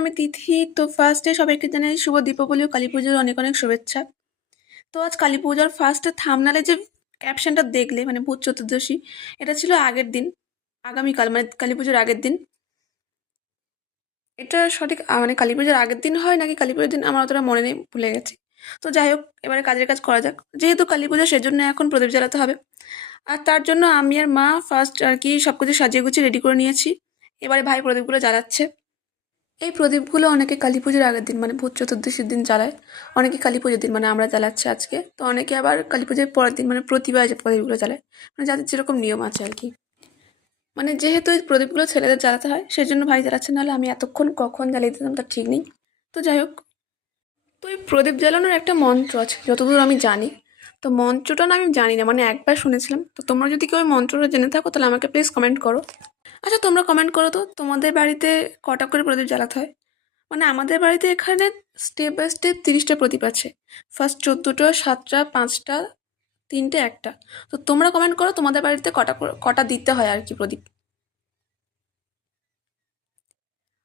আমি তিথি। তো ফার্স্টে সবাইকে জানাই শুভ দীপাবলি ও কালী পুজোর অনেক অনেক শুভেচ্ছা। তো আজ কালী পুজোর ফার্স্টে থামনালে যে ক্যাপশনটা দেখলে মানে ভূত চতুর্দশী, এটা ছিল আগের দিন, আগামীকাল মানে কালী পুজোর আগের দিন। এটা সঠিক মানে কালী পুজোর আগের দিন হয় নাকি কালী পুজোর দিন আমার অতটা মনে নেই, ভুলে গেছি। তো যাই হোক, এবারে কাজের কাজ করা যাক। যেহেতু কালী পুজো সেজন্য এখন প্রদীপ জ্বালাতে হবে। আর তার জন্য আমি আর মা ফার্স্ট আর কি সব কিছু সাজিয়ে গুছিয়ে রেডি করে নিয়েছি। এবারে ভাই প্রদীপগুলো জ্বালাচ্ছে। এই প্রদীপগুলো অনেকে কালী পুজোর আগের দিন মানে ভূত চতুর্দশীর দিন জ্বালায়, অনেকে কালী পুজোর দিন মানে আমরা জ্বালাচ্ছি আজকে, তো অনেকে আবার কালী পুজোর পরের দিন মানে প্রতিবার যে প্রদীপগুলো জ্বালায়, মানে যাদের যেরকম নিয়ম আছে আর কি। মানে যেহেতু এই প্রদীপগুলো ছেলেদের জ্বালাতে হয় সেই জন্য ভাই জ্বালাচ্ছে, নাহলে আমি এতক্ষণ কখন জ্বালিয়ে দিতাম তার ঠিক নেই। তো যাই হোক, তো এই প্রদীপ জ্বালানোর একটা মন্ত্র আছে যতদূর আমি জানি। তো মন্ত্রটা না আমি জানি না, মানে একবার শুনেছিলাম। তো তোমরা যদি কেউ ওই মন্ত্রটা জেনে থাকো তাহলে আমাকে প্লিজ কমেন্ট করো। আচ্ছা, তোমরা কমেন্ট করো তো তোমাদের বাড়িতে কটা করে প্রদীপ জ্বালাতে হয়। মানে আমাদের বাড়িতে এখানে স্টেপ বাই স্টেপ 30টা প্রদীপ আছে। ফার্স্ট 14টা, 7টা, 5টা, 3টে, 1টা। তো তোমরা কমেন্ট করো তোমাদের বাড়িতে কটা দিতে হয় আর কি প্রদীপ।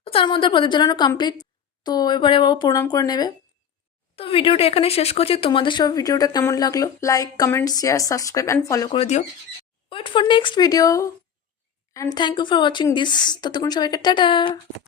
তো তার মধ্যে প্রদীপ জ্বালানো কমপ্লিট। তো এবারে ও প্রণাম করে নেবে। তো ভিডিওটা এখানে শেষ করছি। তোমাদের সব ভিডিওটা কেমন লাগলো like, comment, share, subscribe and follow করে দিও। Wait for next video and thank you for watching this. ততক্ষণ সবাইকে টাটা।